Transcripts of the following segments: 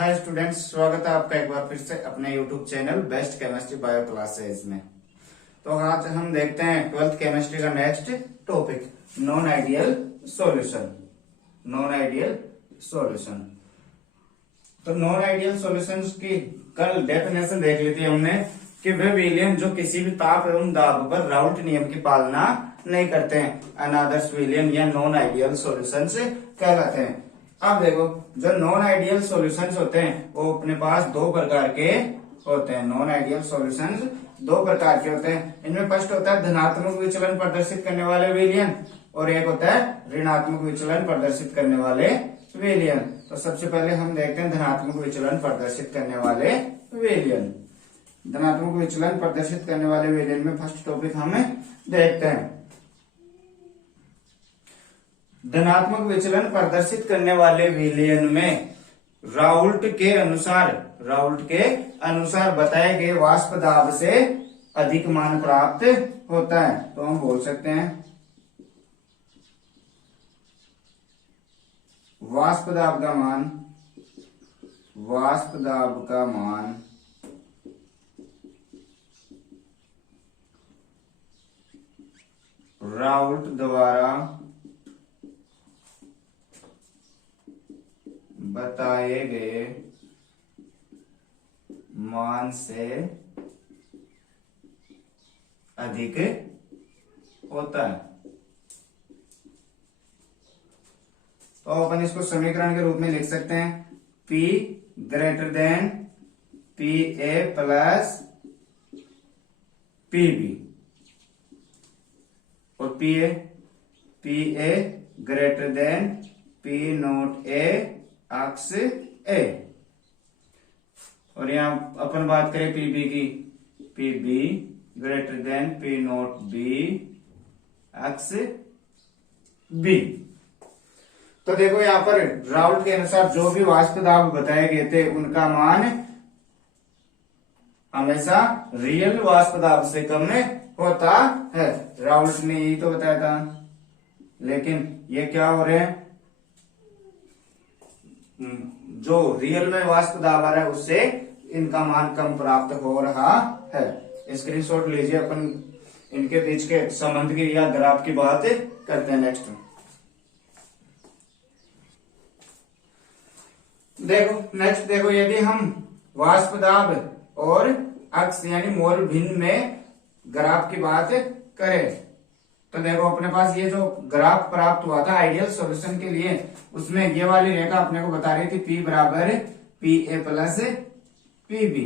Hi students, स्वागत है आपका एक बार फिर से अपने YouTube channel best chemistry bio classes में। तो आज हम देखते हैं 12th केमिस्ट्री का next topic non ideal solution. Non ideal solution. तो नॉन आइडियल सॉल्यूशंस की कल डेफिनेशन देख ली थी हमने कि वे विलयन जो किसी भी ताप एवं दाब पर राउल्ट नियम की पालना नहीं करते हैं, अनादर्स विलयन या नॉन आइडियल सॉल्यूशंस कहलाते हैं। अब देखो, जो नॉन आइडियल सॉल्यूशंस होते हैं वो अपने पास दो प्रकार के होते हैं। नॉन आइडियल सॉल्यूशंस दो प्रकार के होते हैं। इनमें फर्स्ट होता है धनात्मक विचलन प्रदर्शित करने वाले विलयन और एक होता है ऋणात्मक विचलन प्रदर्शित करने वाले विलयन। तो सबसे पहले हम देखते हैं धनात्मक विचलन प्रदर्शित करने वाले विलयन। धनात्मक विचलन प्रदर्शित करने वाले विलयन में फर्स्ट टॉपिक हमें देखते हैं। धनात्मक विचलन प्रदर्शित करने वाले विलयन में राउल्ट के अनुसार बताए गए वाष्प दाब से अधिक मान प्राप्त होता है। तो हम बोल सकते हैं वाष्प दाब का मान राउल्ट द्वारा बताए गए मान से अधिक होता है। तो अपन इसको समीकरण के रूप में लिख सकते हैं P greater than PA plus PB और PA greater than P not A X A। और यहां अपन बात करें PB की, PB greater than P not B X B। तो देखो यहां पर राउल्ट के अनुसार जो भी वाष्प दाब बताए गए थे उनका मान हमेशा रियल वाष्प दाब से कम होता है। राउल्ट ने यही तो बताया था, लेकिन ये क्या हो रहे हैं, जो रियल में वाष्प दाब आ रहा है उससे इनका मान कम प्राप्त हो रहा है। स्क्रीनशॉट लीजिए, अपन इनके बीच के संबंध की या ग्राफ की बात करते हैं। नेक्स्ट देखो यदि हम वाष्प दाब और अक्स यानी मोल भिन्न में ग्राफ की बात करें तो देखो अपने पास ये जो ग्राफ प्राप्त हुआ था आइडियल सॉल्यूशन के लिए, उसमें ये वाली रेखा अपने को बता रही थी P बराबर PA प्लस PB।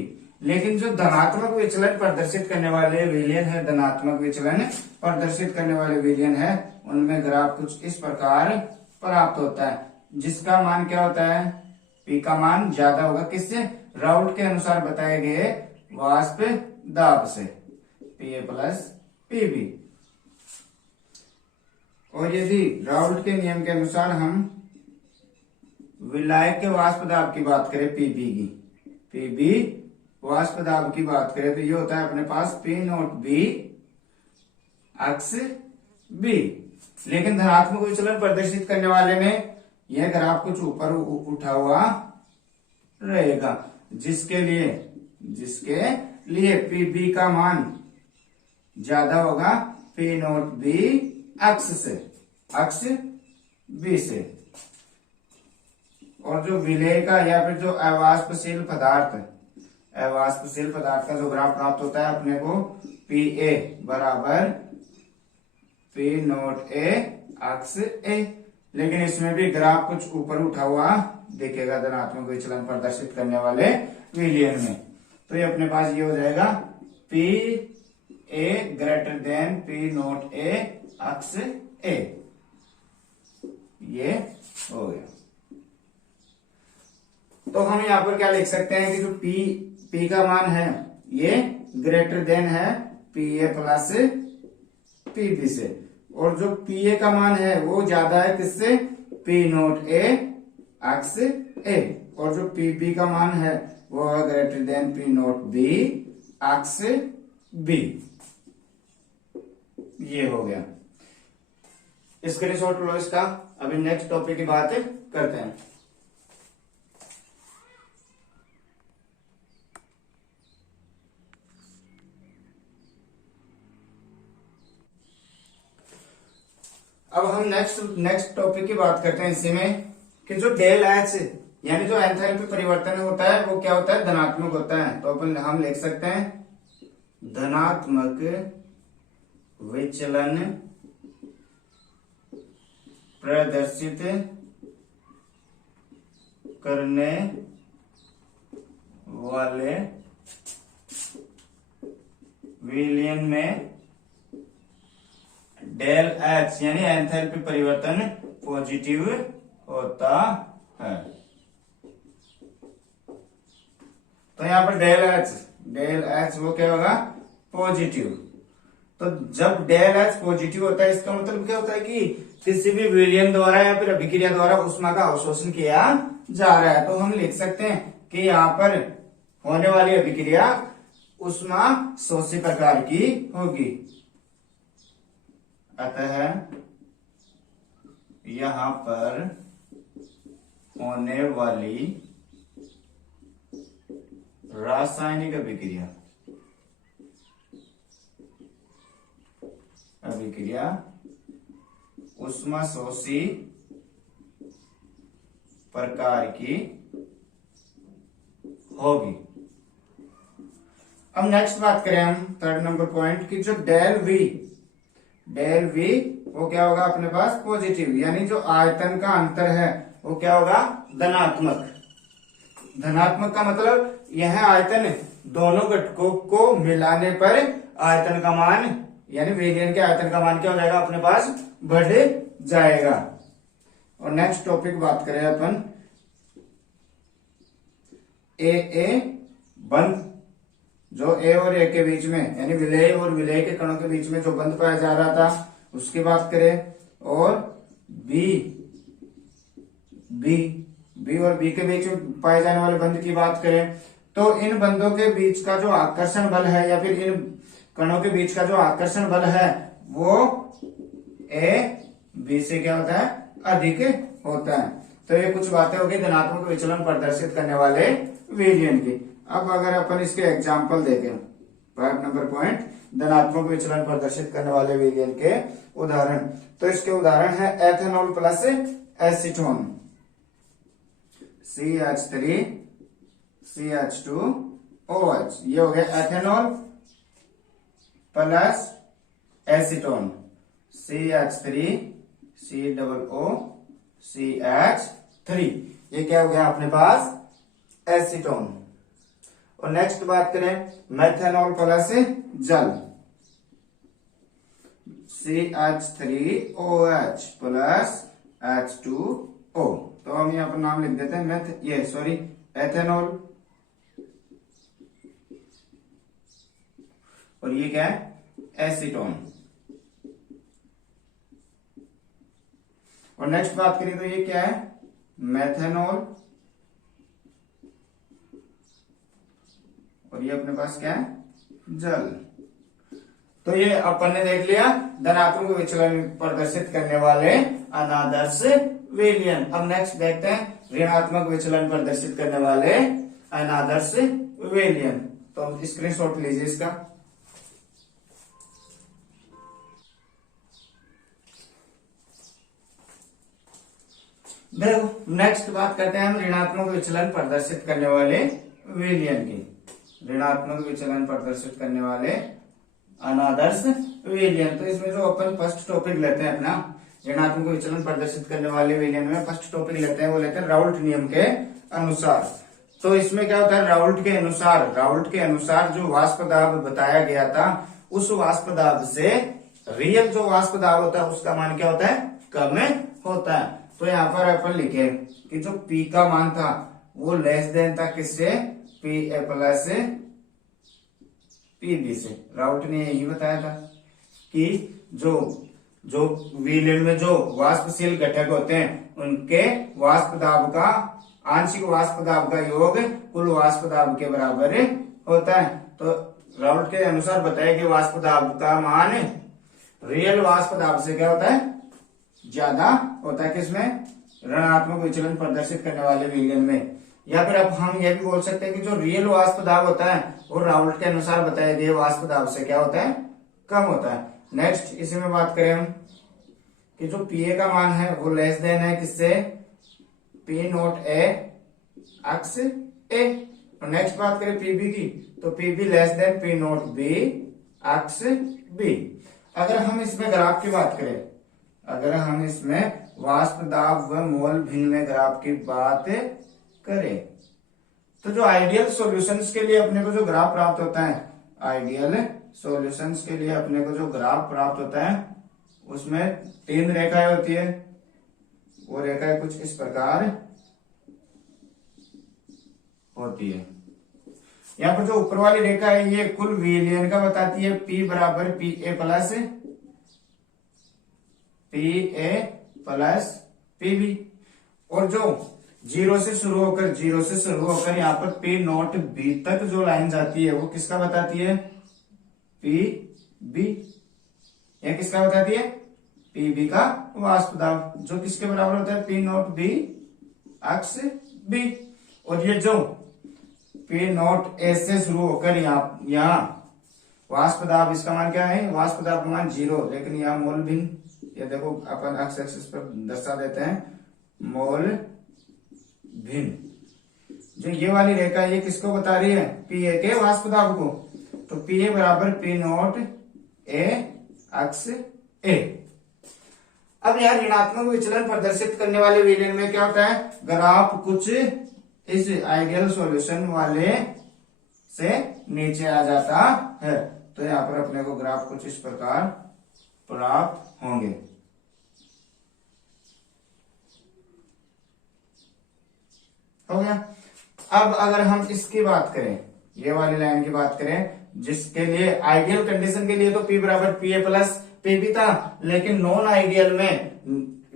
लेकिन जो धनात्मक विचलन प्रदर्शित करने वाले विलयन है, धनात्मक विचलन प्रदर्शित करने वाले विलयन है, उनमें ग्राफ कुछ इस प्रकार प्राप्त होता है, जिसका मान क्या होता है, P का मान ज्यादा होगा किससे, राउल्ट के अनुसार बताए गए वाष्प दाब से, PA प्लस PB। और यदि राउल्ट के नियम के अनुसार हम विलायक के वाष्प दाब की बात करें, PB वाष्प दाब की बात करें तो ये होता है अपने पास P not B X B। लेकिन धनात्मक विचलन प्रदर्शित करने वाले में यह ग्राफ कुछ ऊपर उठा हुआ रहेगा, जिसके लिए PB का मान ज्यादा होगा P not B X B से। और जो विलेय का या फिर जो अवाष्पशील पदार्थ का जो ग्राफ प्राप्त होता है अपने को PA बराबर P not A X A। लेकिन इसमें भी ग्राफ कुछ ऊपर उठा हुआ दिखेगा धनात्मक विचलन प्रदर्शित करने वाले विलयन में। तो ये अपने पास ये हो जाएगा PA greater than P not A X A। ये हो गया। तो हम यहाँ पर क्या लिख सकते हैं कि जो P का मान है ये ग्रेटर देन है PA प्लस PB से, और जो PA का मान है वो ज्यादा है किससे, P not A X A। और जो PB का मान है वो है greater than P not B X B। ये हो गया। स्क्रीनशॉट लो इसका। अभी नेक्स्ट टॉपिक की बात करते हैं। अब हम नेक्स्ट टॉपिक की बात करते हैं इसी में कि जो डेल एच यानी जो एंथैल्पी परिवर्तन होता है वो क्या होता है, धनात्मक होता है। तो अपन हम लिख सकते हैं धनात्मक विचलन प्रदर्शित करने वाले विलयन में डेल एच यानी एंथैल्पी परिवर्तन पॉजिटिव होता है। तो यहाँ पर डेल एच वो क्या होगा, पॉजिटिव। तो जब डेल एच पॉजिटिव होता है इसका मतलब क्या होता है कि किसी भी विलयन द्वारा या फिर अभिक्रिया द्वारा ऊष्मा का अवशोषण किया जा रहा है। तो हम लिख सकते हैं कि यहाँ पर होने वाली अभिक्रिया ऊष्मा शोषी प्रकार की होगी। अतः यहाँ पर होने वाली रासायनिक अभिक्रिया ऊष्मा शोषी प्रकार की होगी। अब नेक्स्ट बात करें हम थर्ड नंबर पॉइंट की, जो डेल वी वो क्या होगा अपने पास, पॉजिटिव। यानी जो आयतन का अंतर है वो क्या होगा, धनात्मक। धनात्मक का मतलब यह आयतन दोनों घटकों को मिलाने पर आयतन का मान यानी विलयन के आयतन का मान क्या हो जाएगा, अपने पास बढ़ जाएगा। और नेक्स्ट टॉपिक बात करें अपन ए बंध, जो ए और ए के बीच में यानी विलेय और विलेय के कणों के बीच में जो बंध पाया जा रहा था उसकी बात करें। और बी और बी के बीच में पाए जाने वाले बंध की बात करें तो इन बंधों के बीच का जो आकर्षण बल है या फिर इन कणों के बीच का जो आकर्षण बल है वो ए बी से क्या होता है, अधिक होता है। तो ये कुछ बातें होगी धनात्मक विचलन प्रदर्शित करने वाले विलयन की। अब अगर अपन इसके एग्जाम्पल देखें, 5 नंबर पॉइंट, धनात्मक विचलन प्रदर्शित करने वाले विलयन के उदाहरण। तो इसके उदाहरण है ethanol plus acetone, CH3 CH2OH, ये हो गया ethanol plus acetone, CH3 COOCH3, ये क्या हो गया अपने पास एसीटोन। और नेक्स्ट बात करें मेथेनॉल प्लस जल, CH3OH प्लस H2O। तो हम यहाँ पर नाम लिख देते हैं एथेनॉल, और ये क्या है, एसीटोन। और नेक्स्ट बात करें तो ये क्या है, मेथेनॉल, और ये अपने पास क्या है, जल। तो ये अपन ने देख लिया धनात्मक विचलन प्रदर्शित करने वाले अनादर्श विलयन। अब नेक्स्ट देखते हैं ऋणात्मक विचलन प्रदर्शित करने वाले अनादर्श विलयन। तो स्क्रीनशॉट लीजिए इसका। देखो नेक्स्ट बात करते हैं हम ऋणात्मक विचलन प्रदर्शित करने वाले विलयन की। ऋणात्मक विचलन प्रदर्शित करने वाले अनादर्श विलयन। तो इसमें जो अपन फर्स्ट टॉपिक लेते हैं अपना ऋणात्मक विचलन प्रदर्शित करने वाले विलयन में फर्स्ट टॉपिक लेते हैं वो लेते हैं राउल्ट नियम के अनुसार। तो इसमें क्या होता है, राउल्ट के अनुसार जो वाष्प दाब बताया गया था उस वाष्प दाब से रियल जो वाष्प दाब होता है उसका मान क्या होता है, कम होता है। तो यहाँ पर अपन लिखे कि जो P का मान था वो लेस देन था किससे, PA प्लस PB से। राउल्ट ने यही बताया था कि जो विलयन में जो वाष्पशील घटक होते हैं उनके वाष्प दाब का आंशिक वाष्प दाब का योग कुल वाष्प दाब के बराबर होता है। तो राउल्ट के अनुसार बताया कि वाष्प दाब का मान रियल वाष्प दाब से क्या होता है, ज्यादा होता है। किसमें, ऋणात्मक विचलन प्रदर्शित करने वाले विलयन में। या फिर अब हम ये भी बोल सकते हैं कि जो रियल वाष्प दाब होता है वो राउल्ट के अनुसार बताए गए वाष्प दाब से क्या होता है, कम होता है। नेक्स्ट इसी में बात करें हम कि जो पी ए का मान है वो लेस देन है किससे, P not A x A. और नेक्स्ट बात करें पीबी की, तो PB less than P not B X B. अगर हम इसमें ग्राफ की बात करें, अगर हम इसमें वाष्प दाब व मोल भिन्न में ग्राफ की बात करें, तो जो आइडियल सॉल्यूशंस के लिए अपने को जो ग्राफ प्राप्त होता है, आइडियल सॉल्यूशंस के लिए अपने को जो ग्राफ प्राप्त होता है उसमें 3 रेखाएं होती है। वो रेखाएं कुछ इस प्रकार होती है। यहाँ पर जो ऊपर वाली रेखा है ये कुल विलयन का बताती है, P बराबर P A plus P B. और जो जीरो से शुरू होकर यहाँ पर पी नोट बी तक जो लाइन जाती है वो किसका बताती है, पी बी। यह किसका बताती है, पी बी का वाष्प दाब, जो किसके बराबर होता है, P not B X B. और ये जो पी नोट ए से शुरू होकर यहाँ वाष्प दाब, इसका मान क्या है, वाष्प दाब का मान 0, लेकिन यहाँ मोल भिन्न, ये देखो अपन एक्स एक्सिस पर दर्शा देते हैं मोल भिन्न। जो ये वाली रेखा ये किसको बता रही है, पी ए के वाष्प दाब को। तो पी ए बराबर पी नोट ए एक्स ए। अब यहाँ ऋणात्मक विचलन प्रदर्शित करने वाले विलयन में क्या होता है, ग्राफ कुछ इस आइडियल सॉल्यूशन वाले से नीचे आ जाता है। तो यहाँ पर अपने को ग्राफ कुछ इस प्रकार प्राप्त होंगे। हो गया। अब अगर हम इसकी बात करें, ये वाली लाइन की बात करें, जिसके लिए आइडियल कंडीशन के लिए तो P बराबर P A plus P B था, लेकिन नॉन आइडियल में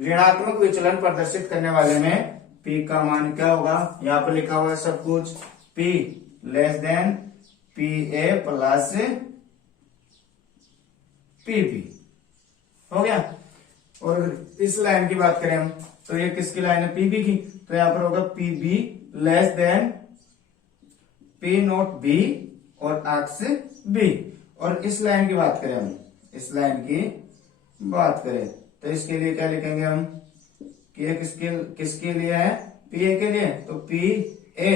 ऋणात्मक विचलन प्रदर्शित करने वाले में P का मान क्या होगा, यहाँ पर लिखा हुआ है सब कुछ, P less than P A plus P B. हो गया। और इस लाइन की बात करें हम, तो ये किसकी लाइन है, पीबी की, तो यहां पर होगा P B less than P not B और एक्स बी। और इस लाइन की बात करें हम, इस लाइन की बात करें तो इसके लिए क्या लिखेंगे हम, कि ये किसके लिए है, पी ए के लिए, तो P A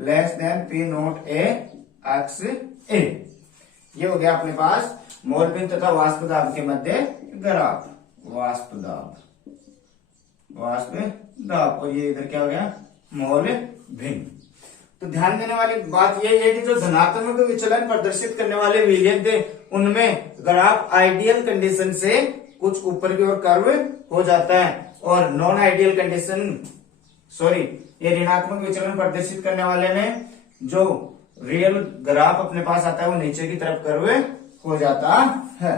less than P not A x A. ये हो गया अपने पास मोल भिन्न तथा वाष्प दाब के मध्य ग्राफ, वाष्प दाब। और ये इधर क्या हो गया, मोल भिन्न। तो ध्यान देने वाली बात यह है कि जो धनात्मक विचलन प्रदर्शित करने वाले विलयन थे उनमें ग्राफ आइडियल कंडीशन से कुछ ऊपर की ओर कर्व हो जाता है, और नॉन आइडियल कंडीशन ये ऋणात्मक विचलन प्रदर्शित करने वाले में जो रियल ग्राफ अपने पास आता है वो नीचे की तरफ कर्व हो जाता है।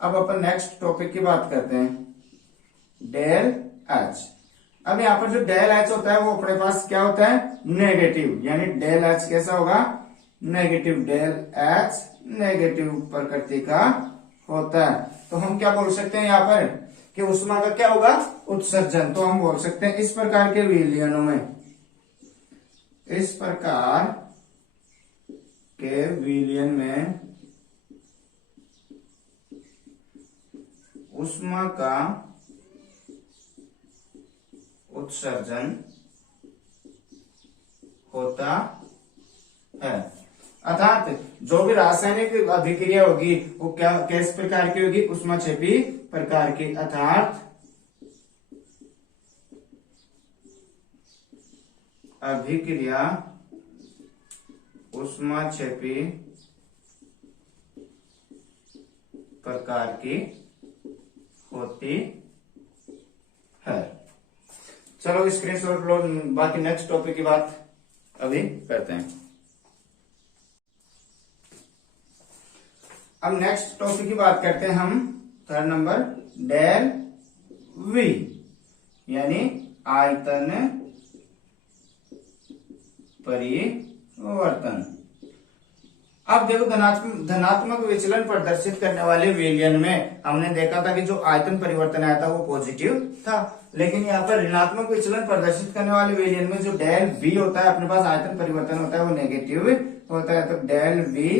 अब अपन नेक्स्ट टॉपिक की बात करते हैं, डेल एच। अब यहाँ पर जो डेल एच होता है वो अपने पास क्या होता है, नेगेटिव, यानी डेल एच कैसा होगा, नेगेटिव। डेल एच नेगेटिव प्रकृति का होता है। तो हम क्या बोल सकते हैं यहाँ पर कि ऊष्मा का क्या होगा, उत्सर्जन। तो हम बोल सकते हैं इस प्रकार के विलयनों में, इस प्रकार के विलयन में ऊष्मा का उत्सर्जन होता है। अर्थात जो भी रासायनिक अभिक्रिया होगी वो क्या किस प्रकार की होगी, ऊष्माक्षेपी प्रकार की। अर्थात अभिक्रिया ऊष्माक्षेपी प्रकार की होती है। चलो स्क्रीनशॉट लो, बाकी नेक्स्ट टॉपिक की बात अभी करते हैं। अब नेक्स्ट टॉपिक की बात करते हैं हम, थर्ड नंबर, डेल वी, यानी आयतन परिवर्तन। अब देखो धनात्मक विचलन प्रदर्शित करने वाले विलयन में हमने देखा था कि जो आयतन परिवर्तन आया था वो पॉजिटिव था, लेकिन यहाँ पर ऋणात्मक विचलन प्रदर्शित करने वाले विलयन में जो डेल वी होता है अपने पास आयतन परिवर्तन होता है वो नेगेटिव होता है। तो डेल वी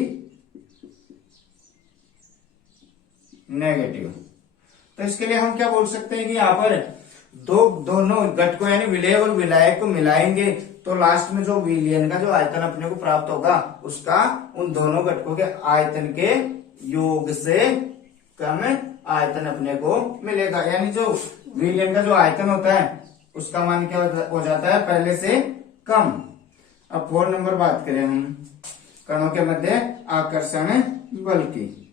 नेगेटिव। तो इसके लिए हम क्या बोल सकते हैं कि यहाँ पर दोनों घटकों यानी विलेय और विलायक को मिलाएंगे तो लास्ट में जो विलयन का जो आयतन अपने को प्राप्त होगा उसका उन दोनों घटकों के आयतन के योग से कम आयतन अपने को मिलेगा। यानी जो विलयन का जो आयतन होता है उसका मान क्या हो जाता है, पहले से कम। अब 4 नंबर बात करें हम, कणों के मध्य आकर्षण बल की।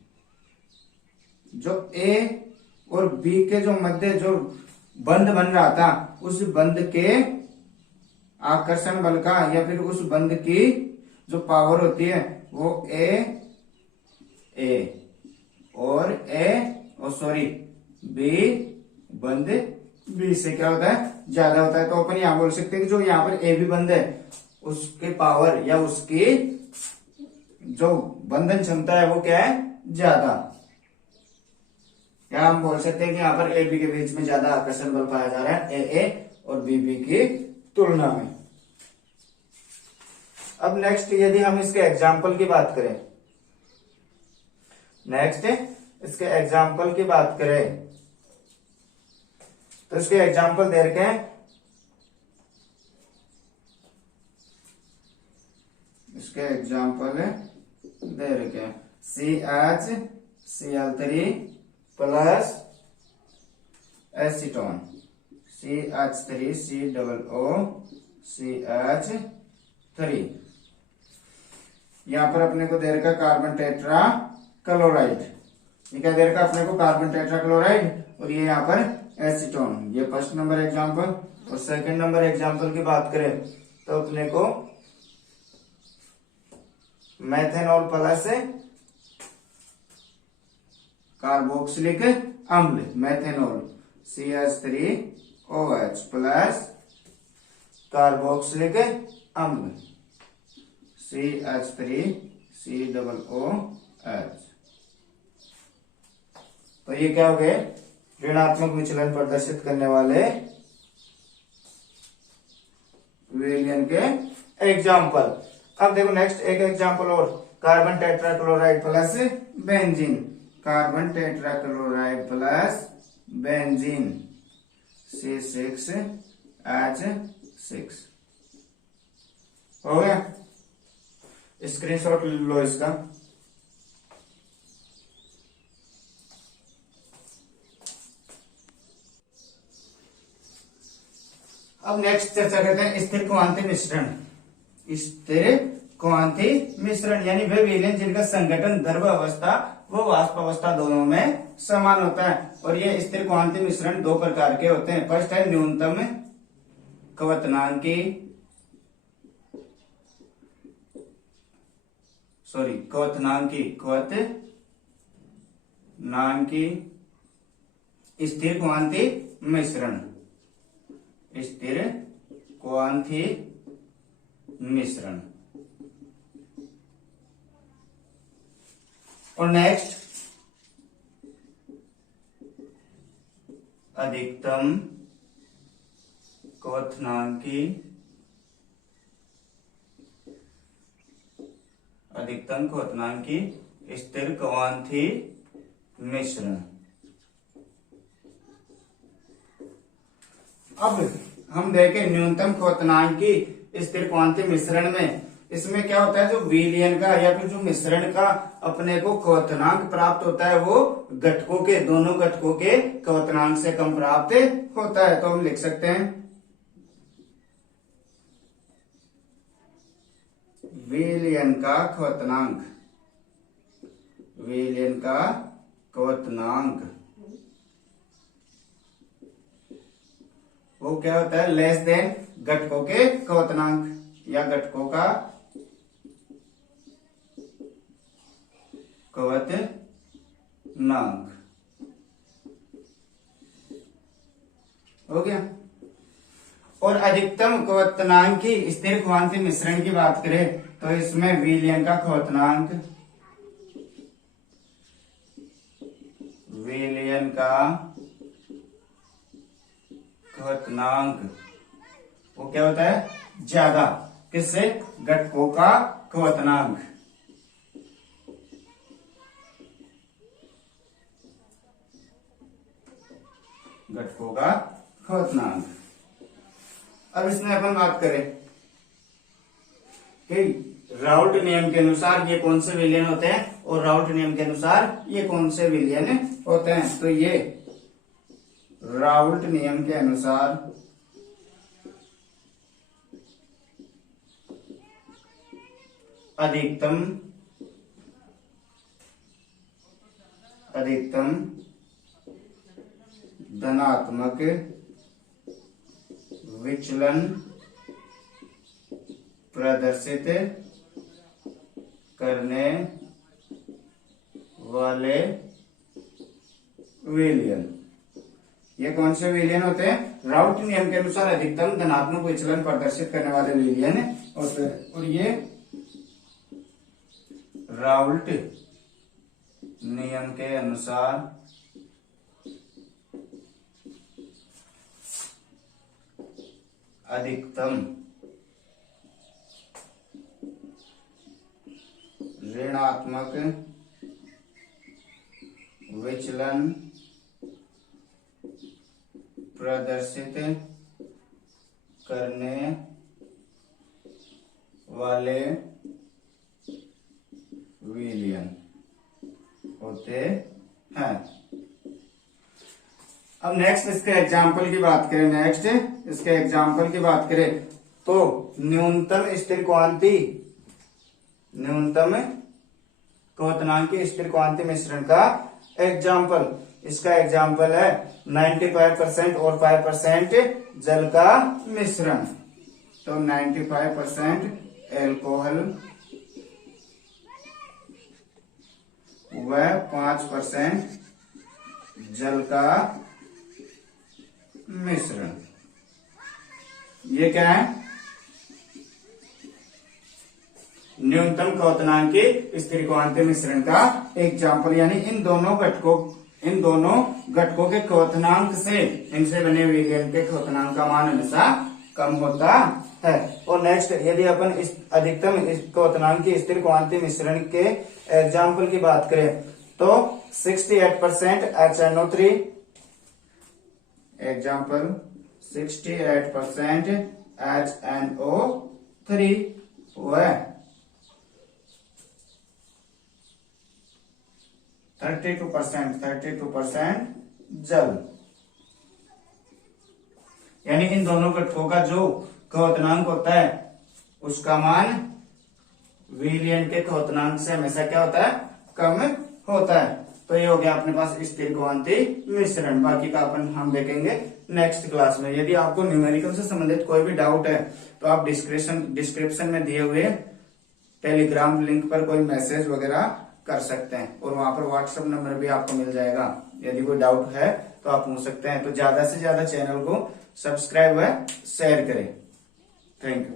जो ए और बी के जो मध्य जो बंध बन रहा था उस बंध के आकर्षण बल का या फिर उस बंध की जो पावर होती है वो ए और बी बंध बी से क्या होता है, ज्यादा होता है। तो अपन यहां बोल सकते हैं कि जो यहाँ पर ए बी बंध है उसके पावर या उसकी जो बंधन क्षमता है वो क्या है, ज्यादा। या हम बोल सकते हैं कि यहाँ पर ए बी के बीच में ज्यादा आकर्षण बल पाया जा रहा है ए और बी की तुलना में। अब नेक्स्ट यदि हम इसके एग्जाम्पल की बात करें, तो इसके एग्जाम्पल दे रखे हैं। इसके एग्जाम्पल दे रखे हैं CH3 plus acetone, CH3 COOCH3। यहां पर अपने को दे रखा कार्बन टेट्रा क्लोराइड, ये क्या दे रखा अपने को, कार्बन टेट्रा क्लोराइड, और ये यहाँ पर एसीटोन। ये फर्स्ट नंबर एग्जाम्पल। और सेकंड नंबर एग्जाम्पल की बात करें तो अपने को मेथेनॉल प्लस कार्बोक्सिलिक अम्ल, मेथेनॉल CH3OH प्लस कार्बोक्सिलिक अम्ल CH3COOH। तो ये क्या हो गए, ऋणात्मक विचलन प्रदर्शित करने वाले विलयन के एग्जाम्पल। अब देखो नेक्स्ट एक एग्जाम्पल और, carbon tetrachloride plus benzene, carbon tetrachloride plus benzene C6H6। हो गया, स्क्रीनशॉट लो इसका। अब नेक्स्ट चर्चा करते हैं स्थिर क्वांति मिश्रण। स्थिर क्वांति मिश्रण यानी वे विलयन जिनका संगठन द्रव अवस्था व वाष्प अवस्था दोनों में समान होता है। और ये स्थिर क्वांति मिश्रण 2 प्रकार के होते हैं। फर्स्ट है न्यूनतम क्वथनांकी स्थिर क्वांति मिश्रण, स्थिर क्वांति मिश्रण। और नेक्स्ट अधिकतम क्वथनांकी स्थिर क्वांति मिश्रण। अब हम देखें न्यूनतम क्वथनांकी स्थिर क्वांति मिश्रण में, इसमें क्या होता है, जो विलयन का या फिर जो मिश्रण का अपने को क्वथनांक प्राप्त होता है वो दोनों घटकों के क्वथनांक से कम प्राप्त होता है। तो हम लिख सकते हैं विलयन का क्वथनांक वो क्या होता है, लेस देन घटकों के क्वथनांक या घटकों का क्वथनांक। हो गया। और अधिकतम क्वथनांकी स्थिर क्वांति मिश्रण की बात करें तो इसमें विलयन का क्वथनांक वो क्या होता है, ज्यादा, किससे, घटकों का क्वथनांक। घटकों का क्वथनांक। अब इसमें अपन बात करें कि राउल्ट नियम के अनुसार ये कौन से विलयन होते हैं और राउल्ट नियम के अनुसार ये कौन से विलयन होते हैं। तो ये राउल्ट नियम के अनुसार अधिकतम धनात्मक विचलन प्रदर्शित करने वाले विलयन, ये कौन से विलयन होते हैं। राउल्ट नियम के अनुसार अधिकतम धनात्मक विचलन प्रदर्शित करने वाले विलयन होते हैं। और ये राउल्ट नियम के अनुसार अधिकतम ऋणात्मक विचलन प्रदर्शित करने वाले विलयन होते हैं। अब नेक्स्ट इसके एग्जाम्पल की बात करें तो न्यूनतम स्थिर क्वथनांकी स्थिर क्वांती मिश्रण का एग्जाम्पल, इसका एग्जाम्पल है 95% और 5% जल का मिश्रण। तो 95% एल्कोहल व 5% जल का मिश्रण, ये क्या है, न्यूनतम क्वथनांकी स्थिर क्वांती मिश्रण का एग्जाम्पल। यानी इन दोनों घटकों के क्वथनांक से इनसे बने विलयन के क्वथनांक का मान हमेशा कम होता है। और नेक्स्ट यदि अपन इस अधिकतम क्वथनांकी स्थिर क्वांती मिश्रण के एग्जाम्पल की बात करें तो 68% HNO3, एग्जाम्पल 68% HNO3 व 32% जल। यानी इन दोनों घटकों का जो क्वथनांक होता है उसका मान विलयन के क्वथनांक से हमेशा क्या होता है, कम होता है। तो ये हो गया अपने पास स्थिर क्वांती मिश्रण। बाकी का अपन हम देखेंगे नेक्स्ट क्लास में। यदि आपको न्यूमेरिकल से संबंधित कोई भी डाउट है तो आप डिस्क्रिप्शन में दिए हुए टेलीग्राम लिंक पर कोई मैसेज वगैरह कर सकते हैं और वहां पर व्हाट्सएप नंबर भी आपको मिल जाएगा। यदि कोई डाउट है तो आप पूछ सकते हैं। तो ज्यादा से ज्यादा चैनल को सब्सक्राइब व शेयर करें। Thank you.